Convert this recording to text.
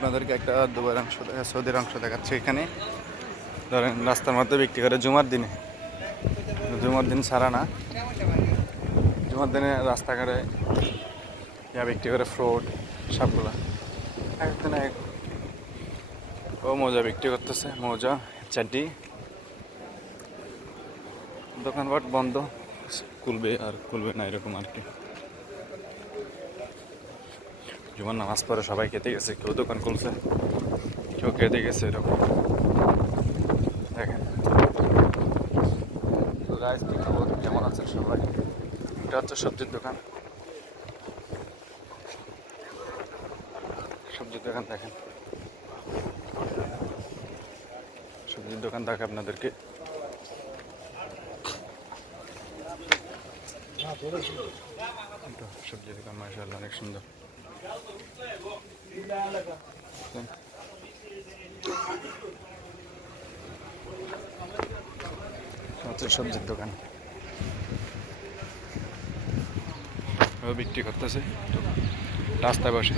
আপনাদেরকে একটা দুবার অংশ সৌদির অংশ দেখাচ্ছে। এখানে ধরেন রাস্তার মধ্যে বিক্রি করে জুমার দিন ছাড়া না, জুমার দিনে রাস্তাঘাটে বিক্রি করে ফ্রুট সবগুলা একদিন ও মোজা বিক্রি করতেছে, মোজা চাড্ডি। দোকানপাট বন্ধ, খুলবে আর খুলবে না এরকম আর কি। জুমার নামাজ পরে সবাই খেতে গেছে, কেউ দোকান খুলছে, কেউ খেতে গেছে এরকম। দেখেন কেমন আছে সবাই। এটা হচ্ছে সবজির দোকান, দেখেন সবজির দোকান দেখে আপনাদেরকে। সবজির দোকান মাশাআল্লাহ অনেক সুন্দর। সবজির দোকান বিক্রি করতেছে রাস্তায় বসে।